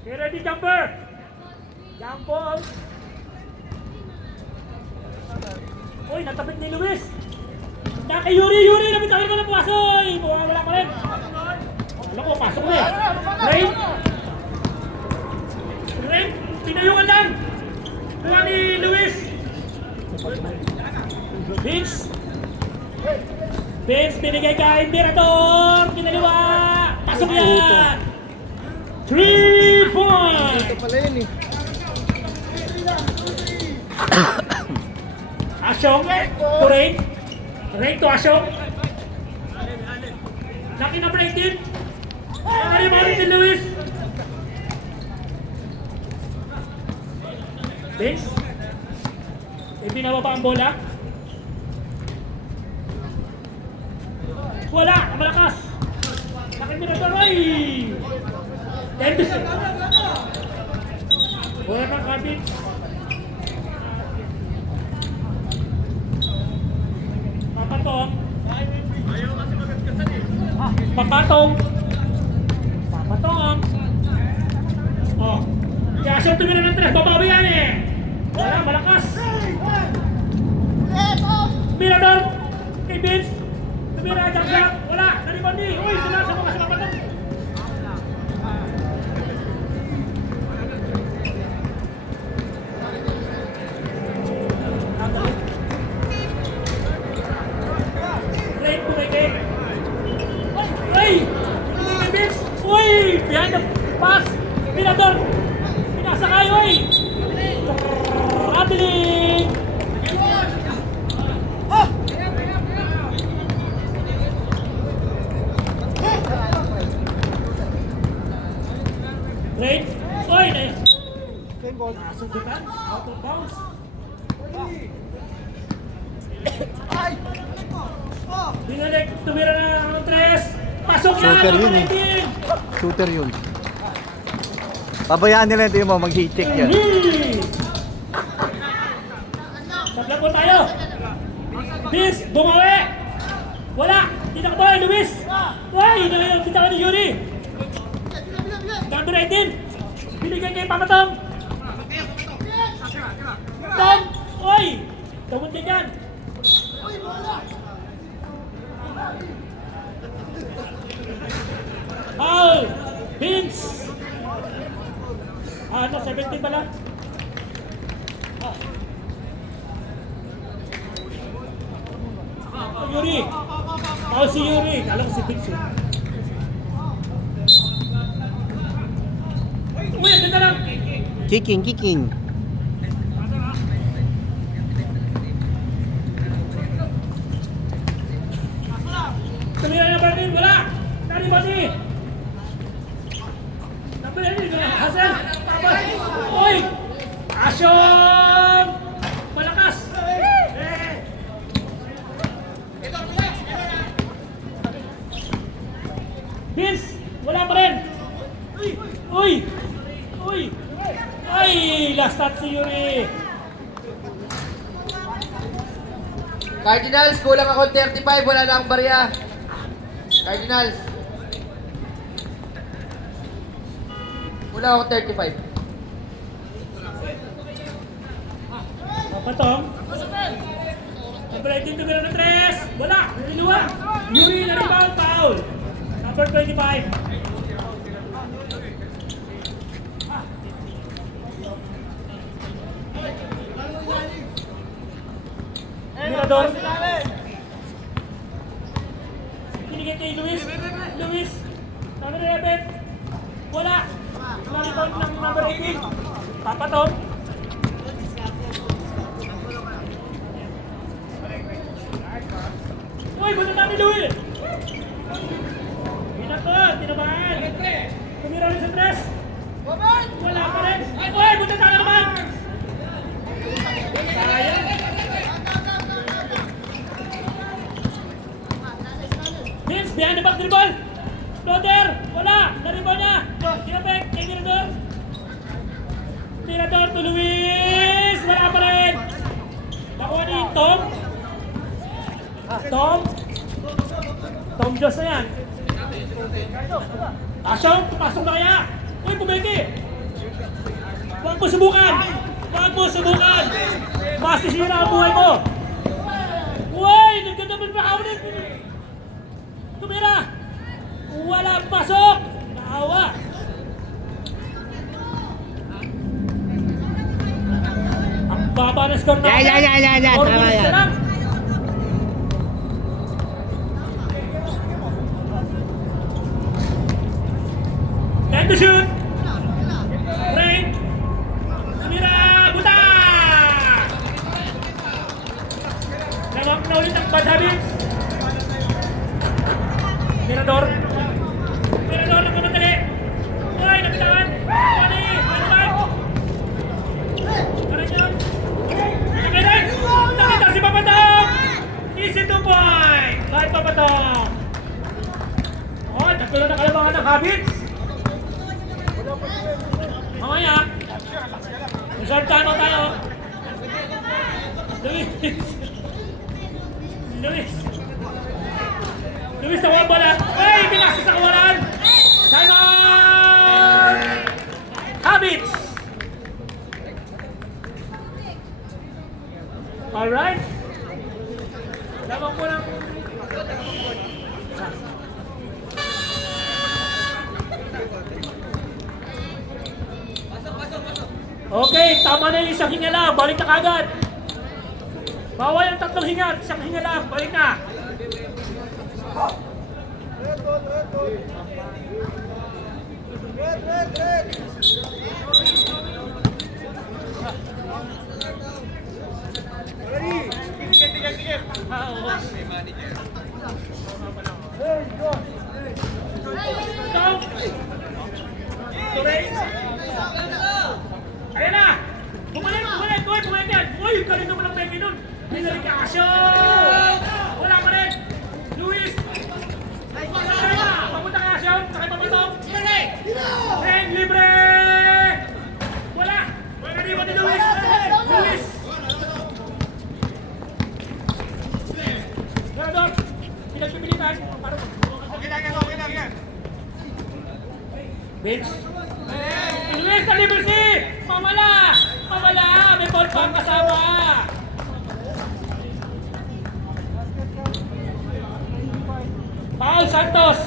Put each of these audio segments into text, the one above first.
Okay, ready, jumper! Jump ball! Uy, natapit ni Luis! Na kay Yuri! Yuri! Napit-awin ka na po! Asoy! Wala pa rin! Alam ko, pasok na eh! Rain! Rain! Pinayungan lang! Wala ni Luis! Vince! Vince, binigay kay Mirador! Kinaliwa! Pasok yan! 3 points! Ito pala yun eh. Asyong to Rain. Rain to Asyong. Laki na break din. Ay, mali ni Luis. Vince. Ibinababa ang bola. Wala, malakas. Laki Mirador. Ay! 10 bola ng Kabit. Papatong. Papatong. Papatong. Oh. Kaya siya tumira ng 3. Babawi yan eh. Wala, malakas. Mirador. Kay Vince. Tumira, jump. Wala. Naribandi. Uy, sinasa mo kasi papatong. Behind the pass, Mirador, pinasa kayo eh. Rattling. Wait, oy, Same ball. sundutan, out of bounds. Binalik, tumira na ng 3. Pasok na, Shooter yun eh. Shooter yun. Pabayaan nila ito yung mag-check yan. Sabla po tayo. Bis, bumawi. Wala, tinakboy, Luis. Uy, kita ka ni Yuri. Number 18. Binigay kay Pamatong. Tom, uy. Tumot ka dyan. Foul! Vince! Ano, 17 pala? Yuri! Foul si Yuri! Kala ko si Vince. Uy, ganda lang! Kicking. Tumira na ba rin? Wala! Tari ba ni? Hasan! Uy! Asyong! Malakas! Vince! Wala pa rin! Uy! Uy! Ay! Last touch si Yuri! Cardinals, kulang ako 35, wala na akong barya. Cardinals. Kulang ako 35. Papatong. Number 18 tumira ng 3. Wala. Niluwa. Yuri na rebound. Foul. Number 25. Mirador. Pinigay kay Luis. Luis. Number 11. Wala. Na-rebound ng number 18. Papatong. Uy, buta namin Luis! Pinakot, tinabahan! Tumira rin sa 3. Wala pa rin! Uy, buta na naman! Sayang! Vince, behind the back dribble! Floater! Wala! Na-rebound niya! Kinapek kay Mirador! Mirador to Luis! Wala pa rin! Nakuha ni Tom! Tom Diyos na yan. Asyong, pasok na kaya. Uy, pumiki. mo subukan! Huwag mo subukan! Masisira ang buhay mo! Uy! Nagkadaman pa ako rin! Tumira! Wala pasok! Naawa! Ang baba na score natin! Yan. Four Tama minutes yan. na lang. Time to shoot! Rain! Tumira! Buta! Nawag na ulit ang bad habits. Mirador. Mirador ng kamatali. Uy, napitawan. Pwede. Pwede. Parang yun. Nakirin. Nakita si Papatong. Easy 2 point. Bye, Papatong. Oh, tatlo na kalabangan ng habits. Mamaya. Reserve time tayo. Luis, tawag ba na? Ay, binasa sa kawalan! Time out! Habits! Alright. Lamang po ng... Okay, tama na yung isang hinga lang. Balik na kagad. Bawal ang tatlong hinga. Isang hinga lang. Balik na. Ayan na! Bumalik! Uy, bumalik yan! Uy, galing naman ang peke nun! Binalik ka Asyo! Wala pa rin! Luis! Ayan na! Papunta ka Asyo! Sakay Papatong! Ren, libre! Wala! Wala ka diwa ni Luis! Luis! Ganador! Pinagpipilitan! Okay lang yan! Bench! Luis, sa libre si! Pamala! Pamala! May ball pa ang kasama! Paul Santos!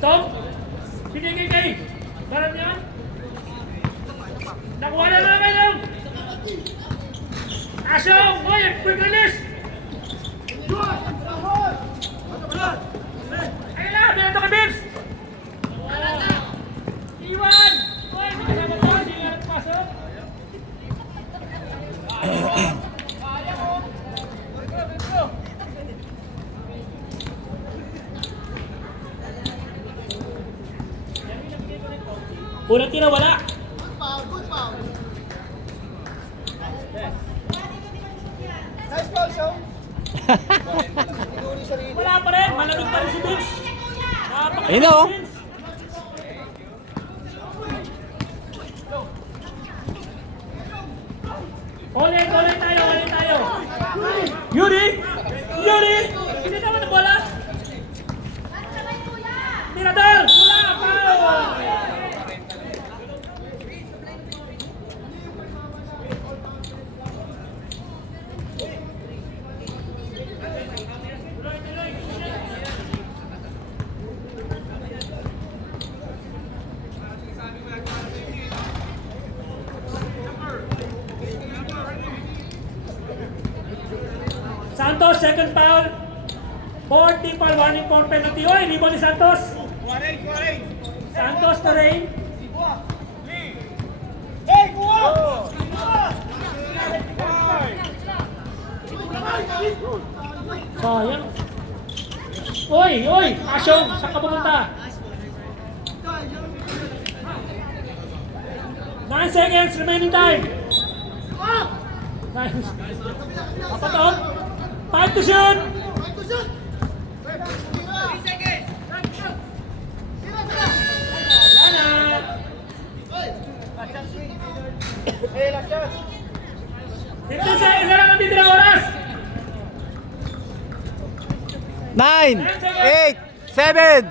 Tom, binigay kay Baran yan. Nakuha na naman lang. Asyong, boy, quick release. Ayun na, binito kay Bibbs. Iwan. Boy, may kasama ko, hindi nga nagpasok. Unang tira, wala. Nice ball, show. Wala pa rin, malamig pa rin si Bibbs. Ayun na, oh. Ulit tayo. Yuri! Hindi naman na bola. Tirador! Wala! Foul! Santos, second foul. 40 foul, warning for penalty. Oy, rebound ni Santos. Santos to Rain. Sayang. Oy, Asyong, saan ka pumunta? 9 seconds remaining time. Nice. Papatong. 5 to shoot. Dito sa isa lang ang titira oras. 9, 8, 7.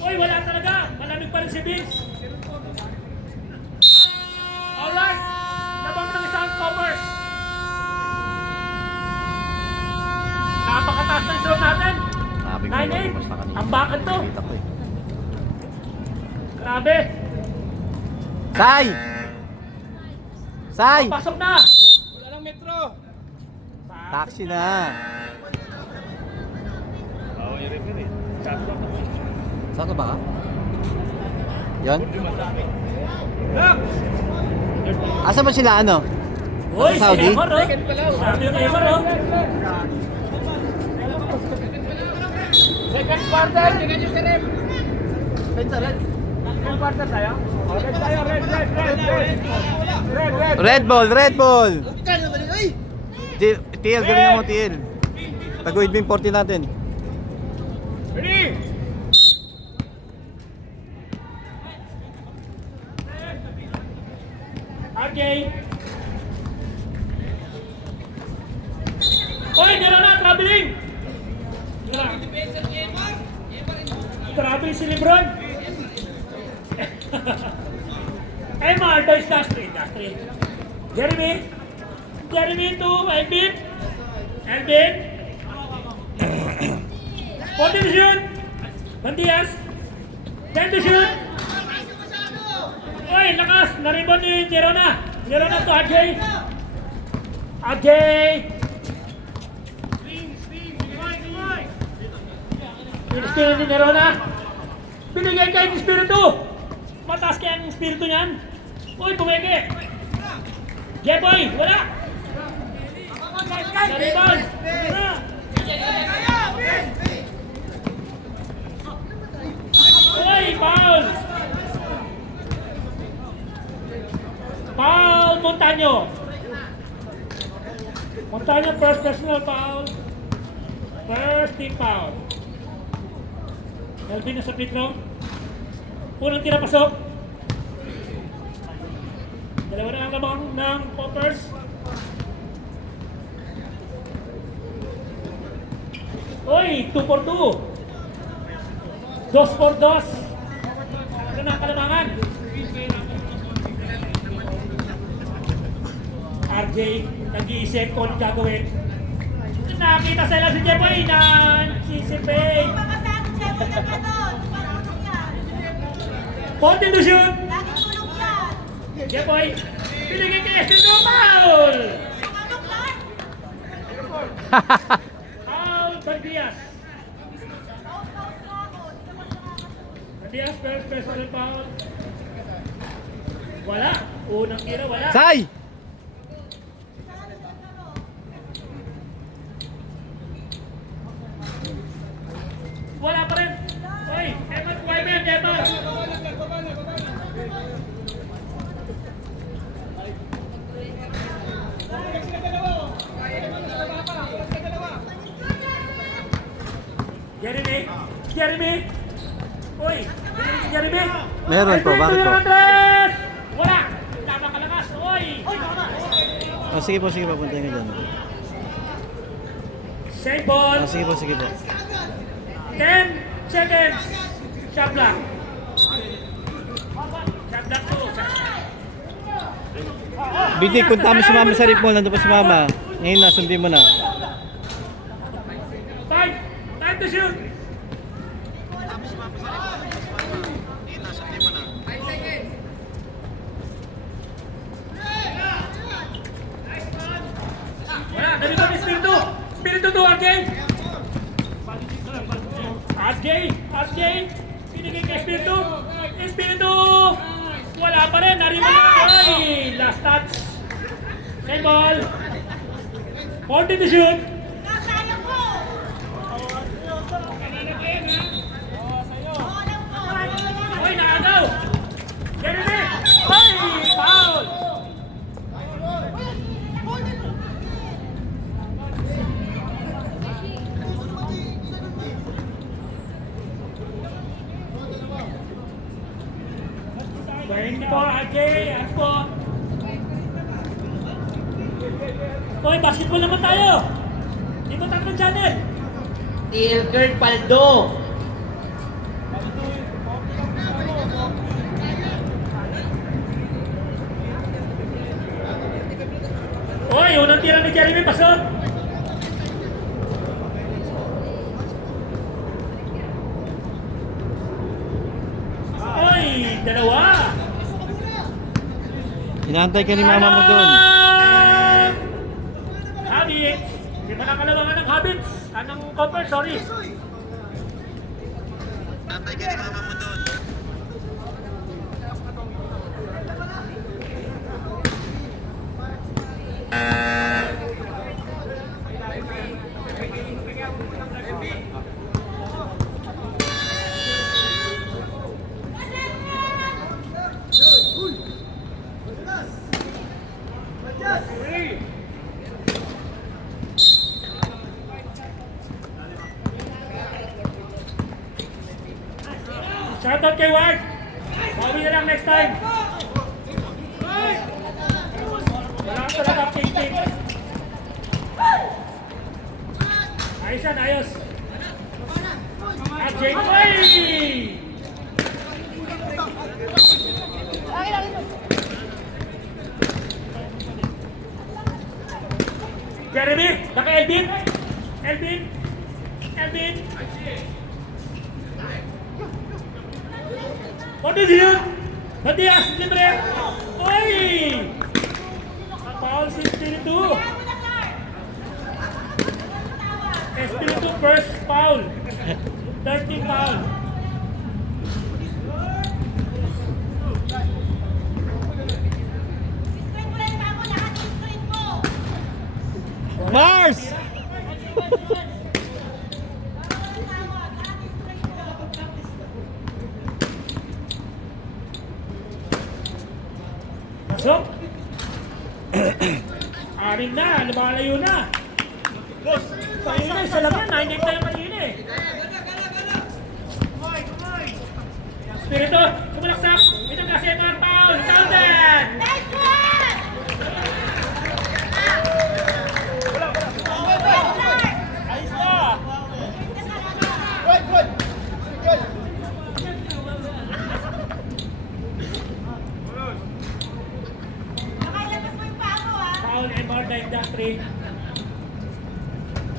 Uy, wala talaga. Malamig pa rin si Vince. Alright. Nabang ng isang covers. Napakataas ng zone natin. 9-8. Ang bakit to. Grabe. Sai! Sai! Pasok na. Taxi na. Saan ka ba ka? Yan? Asa ba sila ano? Uy, Sa Saudi? si Emor, oh. Sabi yung Emor, oh. Second quarter, tingnan nyo si Rem. Second quarter tayo? Red tayo, red. Red ball, red ball! TL, gawin mo TL. Taguid mo yung 40 natin. Ready? Okay. Hoy, meron na, traveling! Traveling si Lebron! Emma, Toys Industry. Jeremy to Elvin. Elvin. 40 to shoot. Bandias. 10 to shoot. Oy, lakas. Naribon ni Nerona. Nerona to Ajay. Pinistilo ni Nerona. Binigay kayo ng espiritu. Mataas kaya ang espiritu niyan. Uy, pumeke. Jeboy, wala. Naribon. Uy, foul. Foul, Montaño. Montaño, first personal foul. First team foul. Elvin na sa free throw. Unang tira pasok. Dalawa na ang lamang ng Poppers. Uy, 2 for 2. 2 for 2. Ano na ang kalamangan? RJ, nag-iisip kung anong gagawin. Nakita sila si Jeboy na sisipay. 14 to shoot. Jeboy, pinigay kay Estino, foul! Foul, Bandias. Bandias, first personal foul. Wala. Unang tira, wala. Sai! Wala pa rin. Oy, Eman, Wyman, Eman. Jeremy. Oy, Jeremy. Meron po, bakit po? Andres! Wala. Tama ka lakas. Oy. Oh, sige po, puntayin ka dyan. Save ball. Oh, sige po. 10 seconds. Shot block. Shot block to. Bidig, punta mo si mama sa rip mo. Nandun pa si mama. Ngayon na, sundin mo na. 5 to shoot. Wala, dali ko Espiritu. Espiritu to, RJ. RJ. Pinigay kay Espiritu. Espiritu. Wala pa rin, nariman na. Ay, last touch. Same ball. 40 to shoot. Oy, naagaw. Jeremy. Ay, foul. RJ, ayos po. Hoy, basketball naman tayo. Di ba tatlong channel? Ilgert Paldo. Hoy, unang tira ni Jeremy, pasok. Hoy, dalawa. Inaantay ka ni mama mo doon. Habits. Di ba nakalabangan ng habits? Anong copper? Sorry. Shoutout kay Ward. Bawi na lang next time. Wala ka talaga updating. Ayos yan, ayos. At Jake Boy! Jeremy, baka Elvin? Elvin? Elvin? What is here? Matias, libre! Oy! Foul si Espiritu. Espiritu first foul. 13 foul. Mars! Pasok. Arin na, lumalayo na. Sa'yo na, isa lang yan. 9-8 tayo kanina eh. Espiritu, sumalaksak. Ito kasi ang foul. Southern! Foul and more the industry.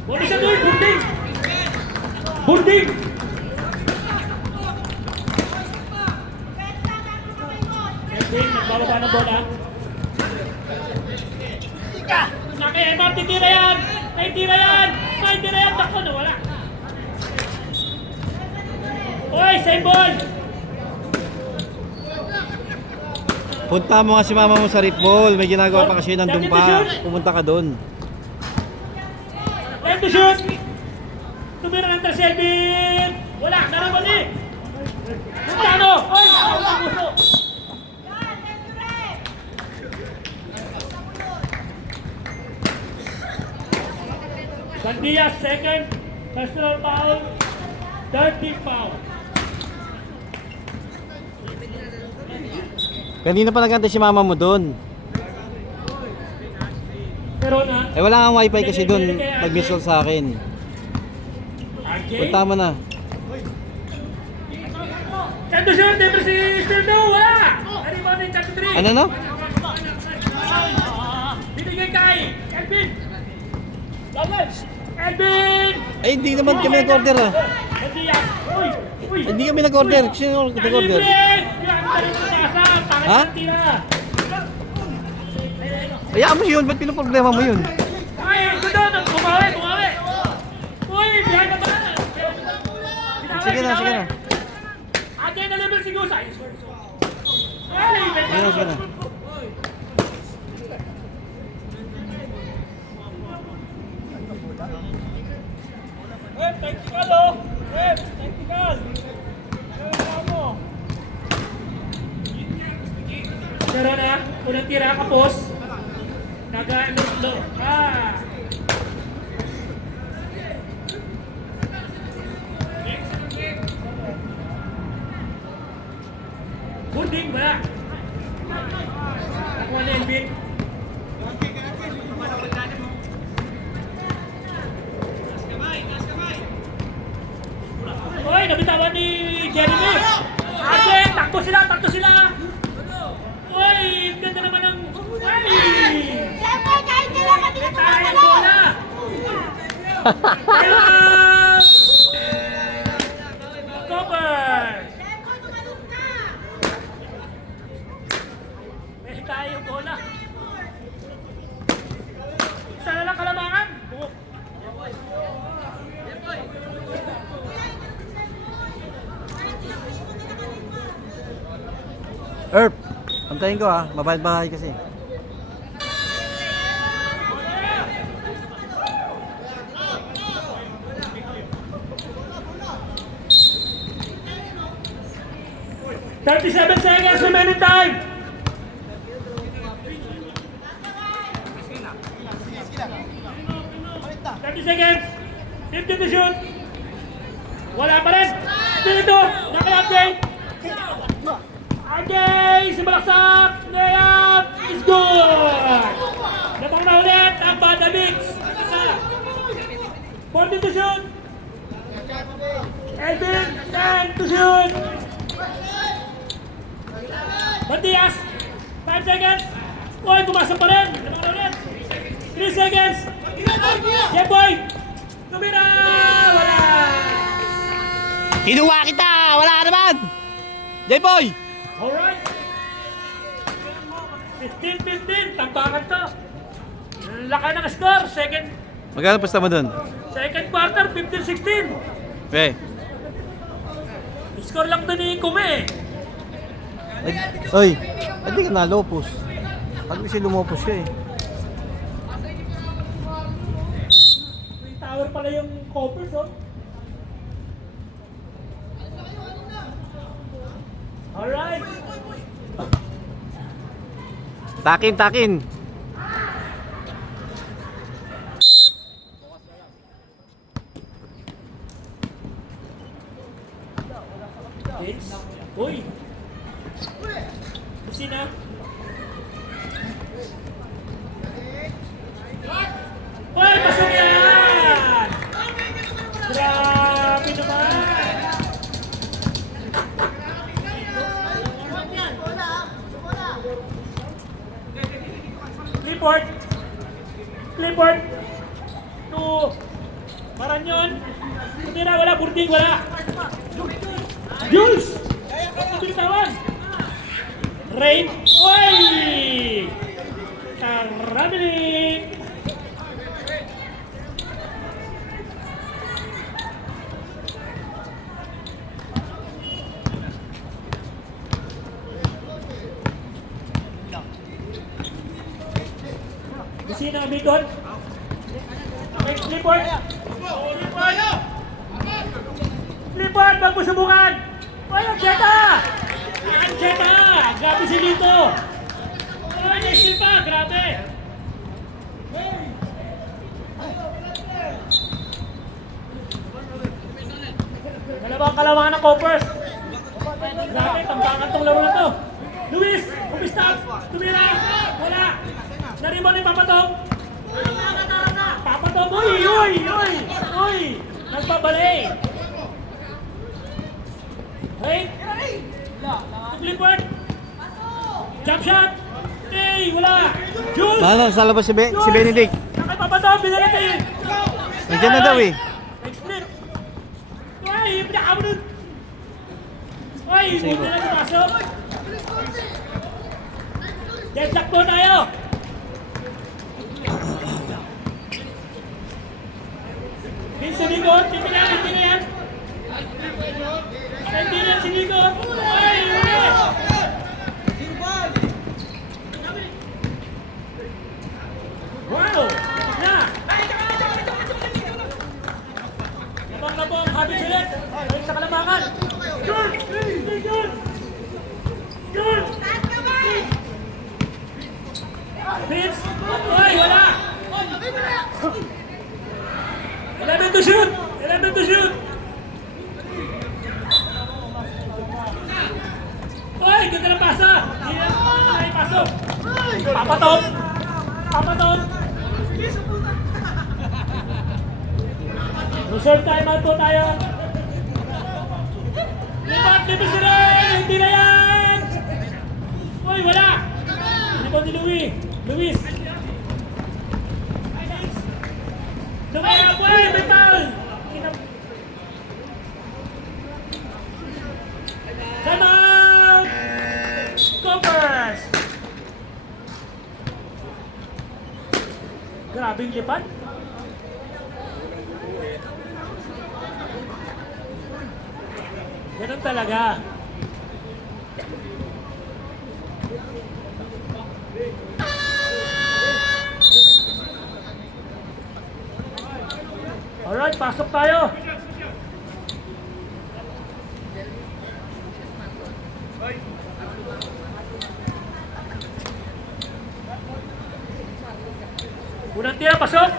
Wala siya doon, bunding! Bunding! Edwin, nagbababa ng bola. Naki, Emma, titira yan! Naitira yan! Naitira yan! Takbo na, wala! Oy, same ball! Punta mo nga si mama mo sa rip ball. May ginagawa pa kasi nandun pa. Pumunta ka doon. Time to shoot! Tumira ng Selvin! Wala, naraman eh! Montano! Oy, ang puso! Sandias, second, personal foul, 13 foul. Kanina pa nagantay si mama mo doon. Pero na, Eh wala kang wifi kasi doon. Nag-miss call sa akin. RJ, Punta mo na. time to shoot, never si Spirito, wala! Ano ba na yung 33? Ano no? Binigay kay Elvin! Lalabs! Elvin! Ay hindi naman kami nag-order ah. Sandias! Uy! Uy! Hindi kami nag-order. Sino nag-order? Ha? Hayaan mo yun. Ba't pinaproblema mo yun? Ay, gano'n! Bumawi! Bumawi! Uy! Bihay ka ba? Sige na, sige na. Ate na level si Gusa! Ay! Sige na, sige na. Technical oh! Technical! Pero na, unang tira kapos. Nag-ano, Bunding ba? tatlo sila. Uy, ganda naman ng... Uy! Siyempre, kahit kailangan din May ako tayo ang magalo. bola. Ayun! Cover! Siyempre, tumalog na. May tayo ang bola. Isa na lang kalamangan. Erp, antayin ko ha. Mabayad-bahay kasi. $37 remaining time. $30, 50 to shoot. Wala pa rin. Dito, naka-update. Ajay, sumaksak. Layup is good. Napang na ulit ang Bata Mix. 40 to shoot. Elvin, 10 to shoot. Matias, 5 seconds. Uy, pumasok pa rin. Napang na ulit. 3 seconds. Yeah, boy. Tumira. Wala. Kinuha kita! Wala ka naman! J-Boy! Alright. 15-15. Tambangan to. Laki ng score. Magkano pusta mo dun? Second quarter, 15-16. Okay. Score lang to ni Kume. Oy, hindi ka nalopos. Pag kasi lumopos siya eh. May tower pala yung covers, oh. Alright. Takin, takin! Hits. Uy. Busina. Uy, pasok yan! Grabe naman! Clifford. Clifford. To Maranyon. Tira, wala. Burting, wala. Jules! Pinitawan! Rain! Uy! Karamiling! Sino ang bikot? Okay, Clifford! Clifford, wag mo subukan! Uy, ang Jetta! Ang Jetta! Grabe si Lito! Uy, next pa! Grabe! Dalawang kalamangan ng Coppers! Grabe, tambangan tong laro na to! Luis! Umista! Tumira! Wala! Narimon ni Papatong! Papatong! Uy! Uy! Uy! Uy! Nagpabali! Right? Clifford! Jump shot! Hey! Wala! Jules! Sa labas si Benedict. Nakay Papatong! Binalik eh! Nandiyan na daw eh. Nag-split! Uy! Pinaka mo dun! Uy! Buti na pumasok! Deadlock po tayo! Vince Nico, hindi na yan. Hindi na si Nico. Ay, wow! Na! Labang na po ang habit ulit. Balik sa kalamangan. Jules! Jules! Jules! Vince! Ay, wala! 11 to shoot! 11 to shoot! Ay, ganda ng pasa! Hindi na pasok! Papatong! Papatong! Reserve timeout po tayo! Lipat! Lipat sila! Hindi na yan! Uy, wala! Rebound ni Luis. Luis. Lumayab, uy, may foul! Time out! Gophers! Grabing lipat. Ganun talaga. Alright, pasok tayo. Unang tira, pasok.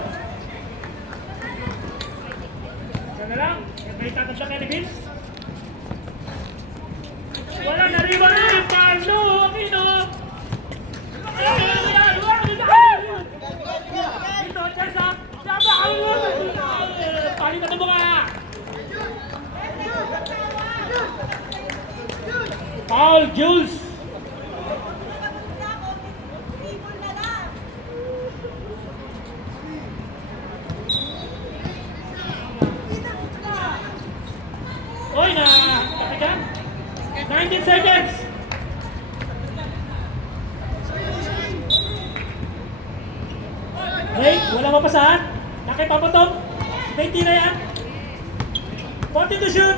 Sana lang. May tatagda kay ni Vince. Wala na rin wala rin. Palo, Aquino. Ito, Chesa. Palitan na mo ka. Paul Jules. Oy, na kapitan. 19 seconds. Hey, wala mapasahan. Nakipapatong. 20 na yan. 40 to shoot.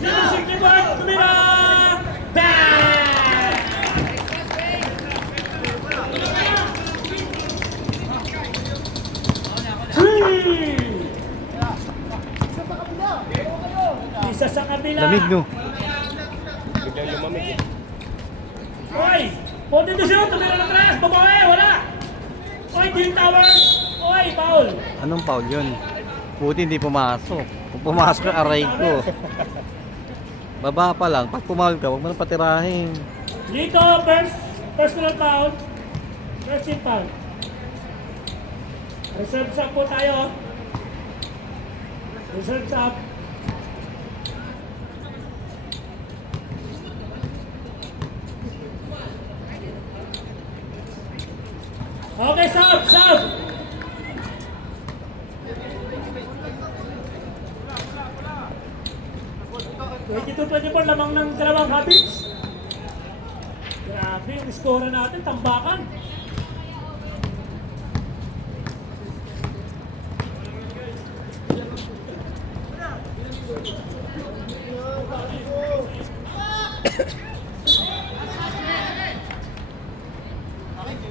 0-65. Tumira. Bang! Three. Isa sa kabila. Lamig no. Oy! 40 to shoot! Tumira ng tres! Babae! Wala! Oy! Team Tower! Oy! Foul! Anong foul yun? Buti hindi pumasok. Kung pumasok ang aray ko. Baba pa lang. Pag pumaul ka, huwag mo na patirahin. Lito, personal foul. First team foul. Reserve sub po tayo. Reserve sub. Okay, sub, sub. (22-24) lamang ng dalawang habits. Grabe, yung score natin, tambakan.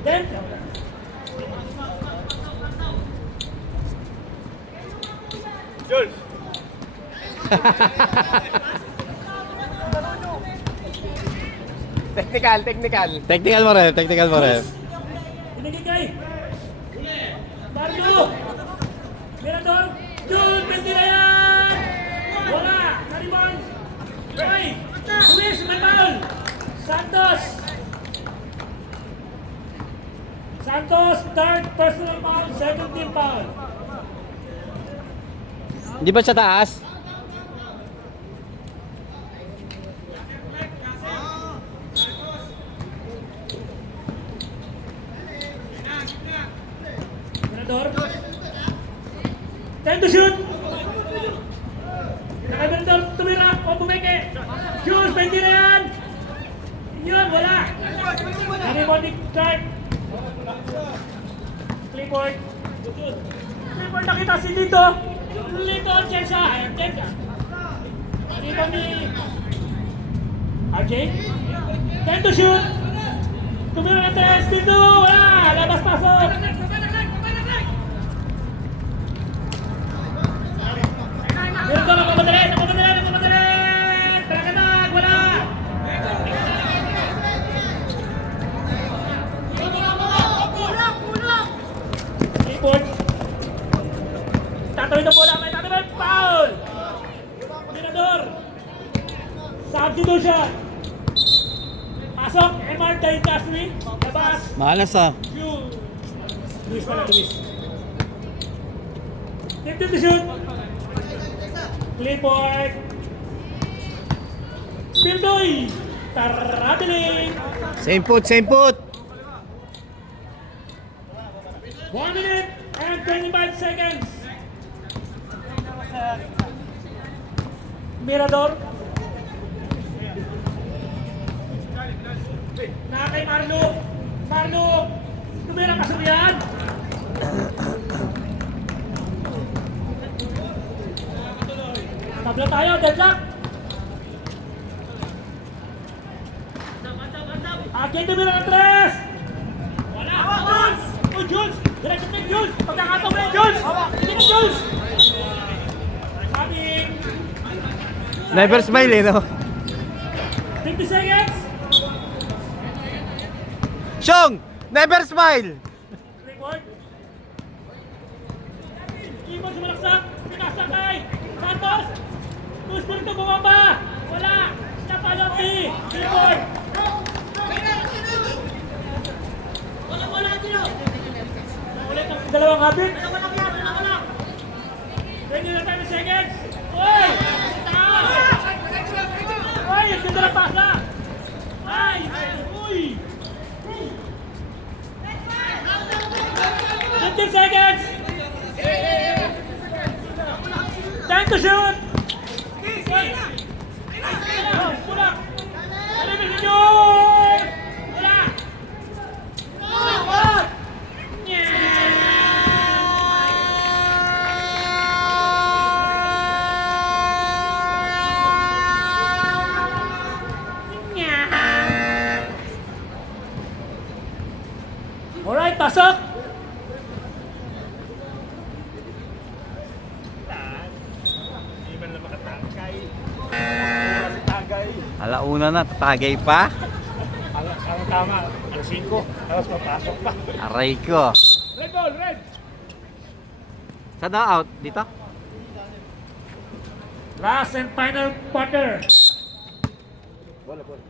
Then, Jules! Technical, technical. Technical mo ref, technical mo ref. Pinigigay. Bardo. Mirador. Jun, pwede na yan. Wala. Naribon. Oy. Luis, may foul. Santos. Santos, third personal foul, second team foul. Hindi ba siya taas? Mirador. Time to shoot. Mirador, tumira. O, bumeke. Jules, pwede na yan. Yun, wala. Naribon ni Clark. Clifford. Clifford, nakita si Lito. Lito, Chelsea. Ayan, Chelsea. Dito ni RJ. Time to shoot. Tumira na tres. Dito, wala. Labas pasok. Dito, nakamadali. Talagatag, wala. Clifford. Tatawid na bola. May tatawid. Foul. Mirador. Substitution. Pasok. MR kay Tasmi. Labas. Malas ah. Luis pala, Luis. Take to shoot. Clifford. Spildoy. Traveling. Same foot, same foot. 1 minute and 25 seconds. Mirador. Na kay Marlo. Marlo. Tumira ka suriyan. Tabla tayo, deadlock. Akin tumira ng 3. Wala. Jules. Oh, Jules. Diretso na Jules. Pagkakataon na Jules. Hindi na Jules. Sabi. Never smile eh, no? 50 seconds. Shong! Never smile! Record. Ibon sumalaksak. Pinasa kay Santos. Gusto nito bumaba. Wala. Napalaki. Record. Ulit ang dalawang habit. 20 seconds. Uy! Uy! Ang ganda ng pasa. Ay! Uy! 15 seconds. 10 to shoot. Pulang. Ano ba si Jun? Wala. Alright, pasok! Hindi man lang makatagay. Kasi tagay. Alauna na, tatagay pa. Ang tama, ang 5. Tapos mapasok pa. Aray ko. Red ball, red! Saan na out? Dito? Last and final quarter. Bola, bola.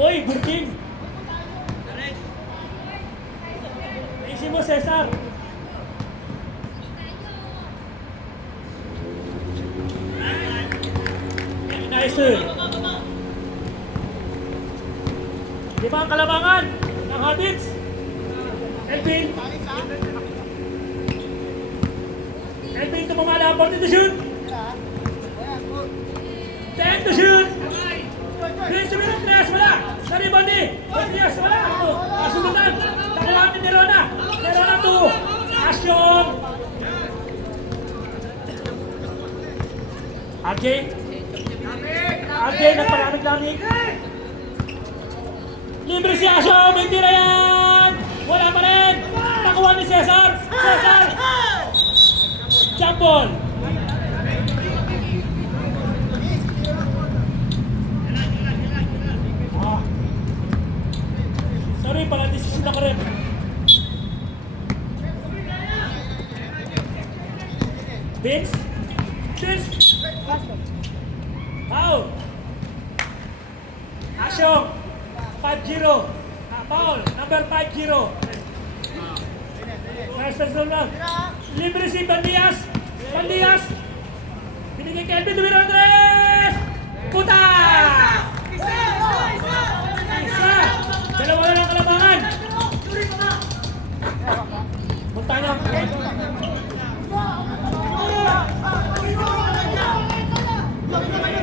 Uy, Burking! Naisip mo, Cesar! Nice! Di ba ang kalamangan ng habits? Elvin! Elvin, tumamala. 40 to shoot! 10 to shoot! Chris, sumunod, 3, wala! Sa rebound ni Matias, wala! Kasundutan! Nakuha ni Nerona! Nerona 2! Asyong! RJ! RJ, nagpalamig-lamig! Libre si Asyong! Hindi na yan! Wala pa rin! Nakuha ni Cesar! Cesar! Jump ball! Sorry, pala desisyon na ka rin. Vince? Vince? Foul! Asyong! 5-0. Foul, number 5-0. Nice person lang. Libre si Bandias. Bandias! Binigay kay Elvin, tumira ng 3! Puta! Isa! Dalawa na lang kalabangan. Punta na.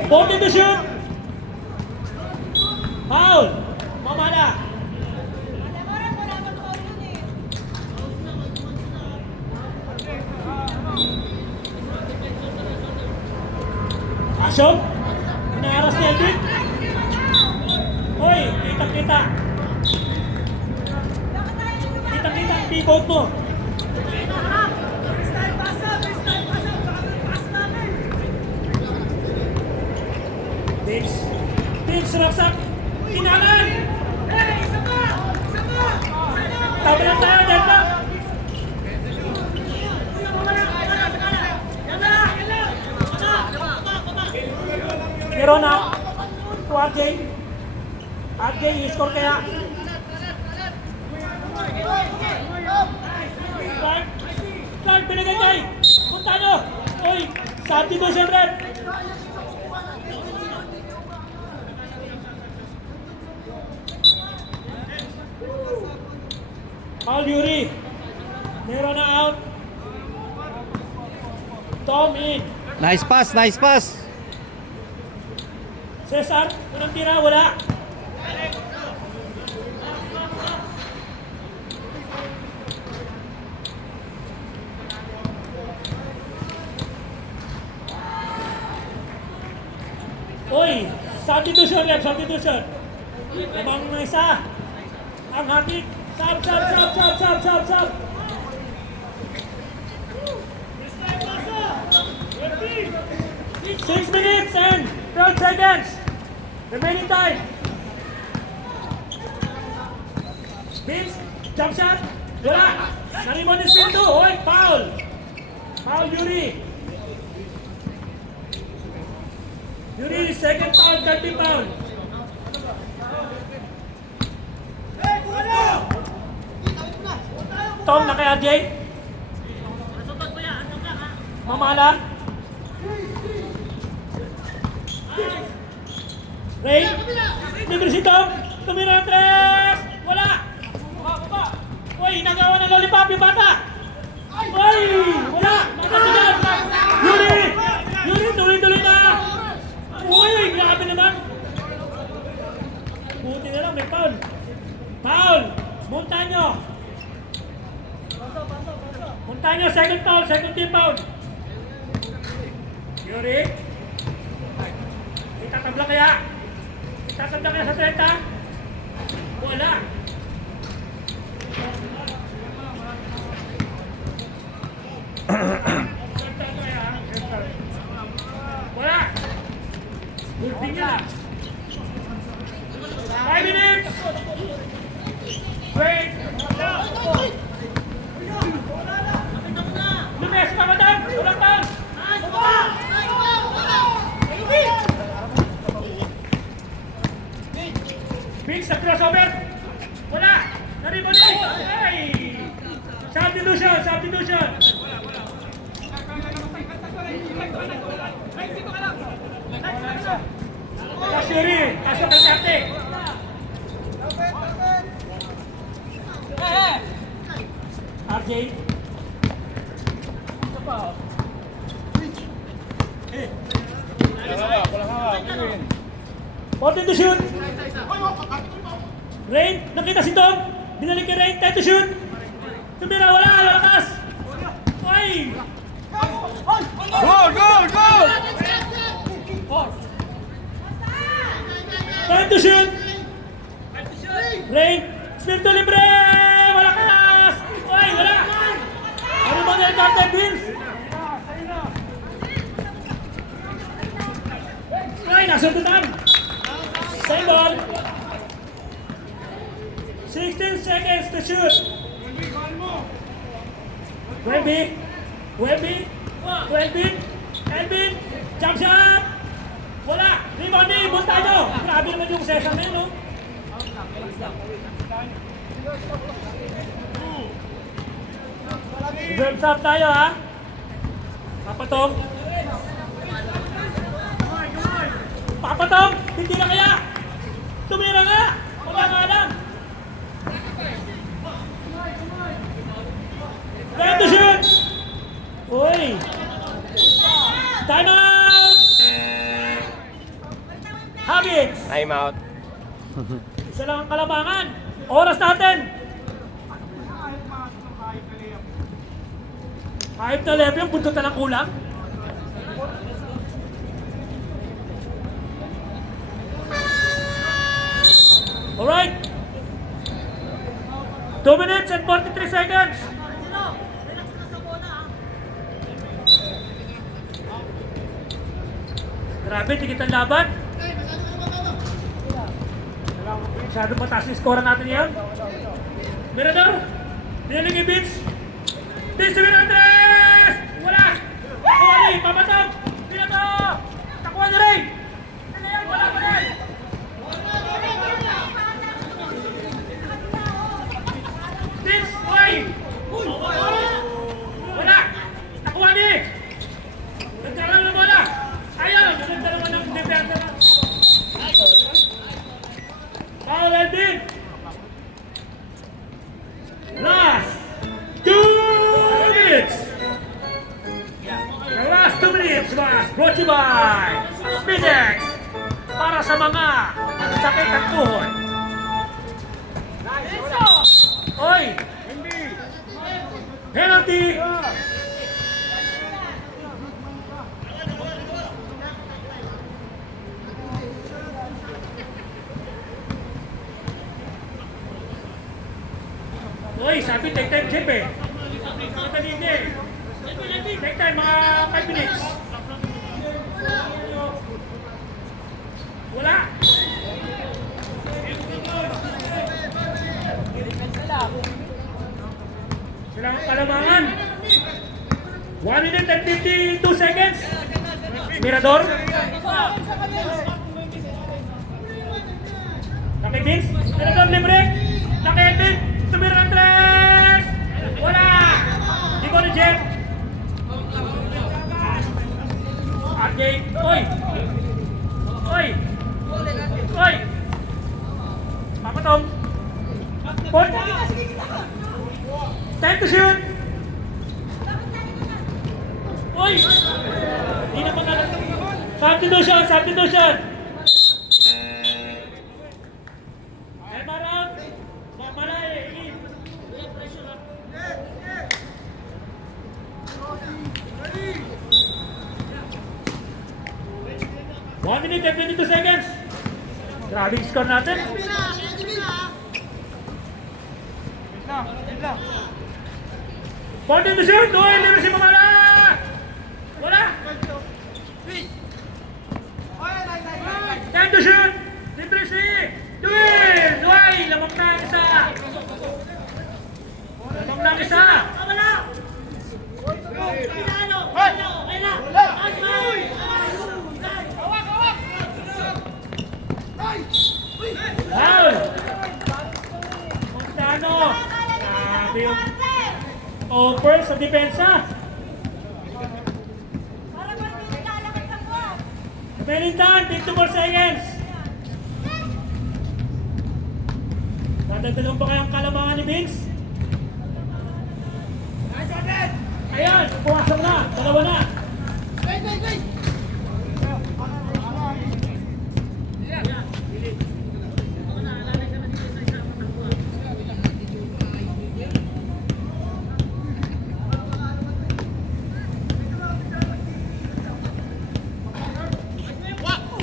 Boarding to shoot. Foul. Mamala. Asyong. Inaras ni Elvin. Hoy, kita-kita. Kita-kita ang pivot mo. Vince. Vince, sumaksak. Sinyalan! Tabi lang tayo, dyan lang! Meron na to RJ. RJ, i-score kaya. Clark, binigay kay. Punta nyo. Uy, substitution rep. Paul Yuri. Meron na out. Tom in. Nice pass, nice pass. Cesar, unang tira, wala. Uy, substitution yan, substitution. Lamang na isa. Ang hatid. Sub. 6 minutes and 12 seconds. Remaining time. Vince, jump shot. Wala. Narimon yung spin 2. Hoy, foul. Foul, Yuri. Yuri, second foul, 30 foul. Tom, na kay RJ. Mamala. Ray. Libre si Tom. Tumira ang 3. Wala. Uy, nagawa ng lollipop yung bata. Uy, wala. Nagkasigal. Yuri. Yuri, tuloy-tuloy na. Uy, grabe naman. Buti na lang, may foul. Foul. Montaño. Montaño, second foul, second team foul. Yuri. Itatabla kaya? Itatabla kaya sa 30? Wala. Wala. Buti niya. 5 minutes. Wait. Lunes, Ramadan. Ulang tahun. Vince, na crossover. Wala. Naribon ni. Ay. Substitution. Kasyuri, pasok ang karte. RJ. 14 to shoot. Rain, nakita si Tom. Binalik kay Rain, 10 to shoot. Tumira, wala, lakas. Oy! Go! 10 to shoot. Rain, spirito libre, malakas. Oy, wala. Ano ba ng Captain Vince? Ay, nasundutan. Same ball. 16 seconds to shoot. Wemby, Elvin, jump shot. Wala, rebound ni Montaño. Grabe naman yung Cesar na yun, no? Reverse up tayo, ha? Papatong. Papatong! Hindi na kaya! Tumira nga! Wala nga lang! Ready to shoot! Uy! Time out! Habits! Time out. Isa lang ang kalabangan. Oras natin! Kahit na level yung buntot na ng kulang. Alright. 2 minutes and 43 seconds. Grabe, tigit ang laban. Masyadong mataas yung score natin yan. Mirador! Pinaling yung Vince! Vince to Mirador! Wala! Wala! Pamatog! Mirador! Nakuha na rin! Wala pa rin! Vince! Why? Wala! Nakuha ni! Nagkaroon na bola! Ayaw! Nagkaroon ng defense na. Foul Elvin! Last 2 minutes! The last 2 minutes was brought to you by Spidex para sa mga sakit ng tuhod. Oy! Penalty! Oy, sabi take time check eh. Ito din eh. Take time, mga 5 minutes. Wala. Sila ang kalamangan. 1 minute and 52 seconds. Mirador. Nakay Vince. Mirador libre. Nakay Vince. Tumiran tres! Wala! Di ko na Jeff! Okay, oy! Oy! Oy! Papatong! Point! Time to shoot! Oy! Di na pagkalat. Substitution! Substitution! Marang! Malay! 1 minute and 22 seconds. Grabe yung score natin. Point to shoot. Uy, libre si Mamala. Wala. Time to shoot. Libre si Duin. Uy, lamang na ang isa. Lamang na ang isa. Foul! Montano! Grabe yung over sa depensa. Remaining time, 54 seconds. Matagdagan pa kayang kalamangan ni Vince? Ayan, pumasok na. Dalawa na.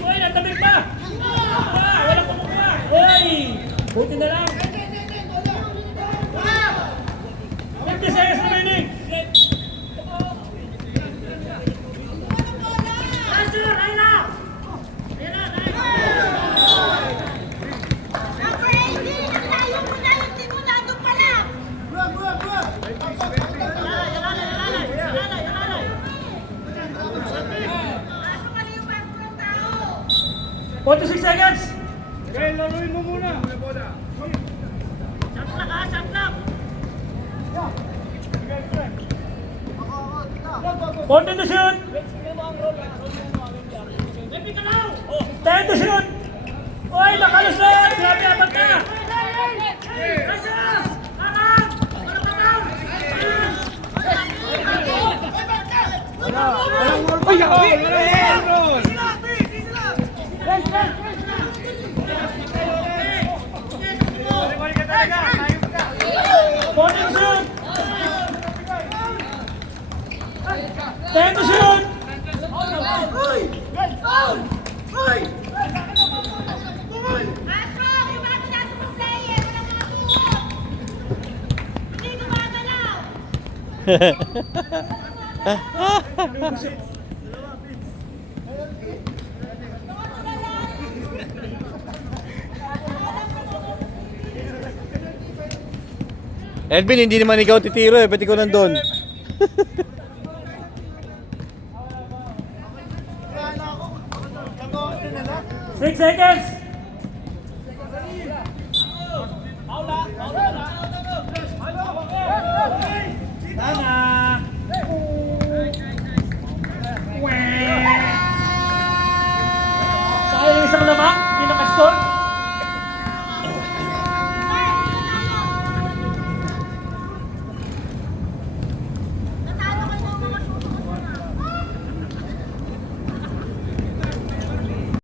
Uy, natabig pa. Walang pumukuha. Uy, buti na lang. 50 seconds remaining. Number 18, ang layo mo na yung simulado pa lang. Pasok ka na yung bago ng tao. 46 seconds. Okay, laruin mo muna. Point to shoot. 10 to shoot. Uy, nakalos na yan. Grabe, abag ka. Point to shoot. 10 to shoot. Pasok, yung bago nasa mga player, walang mga buo. Hindi gumagalaw. Elvin, hindi naman ikaw titiro eh. Ba't ikaw nandun? 6 seconds. Tama.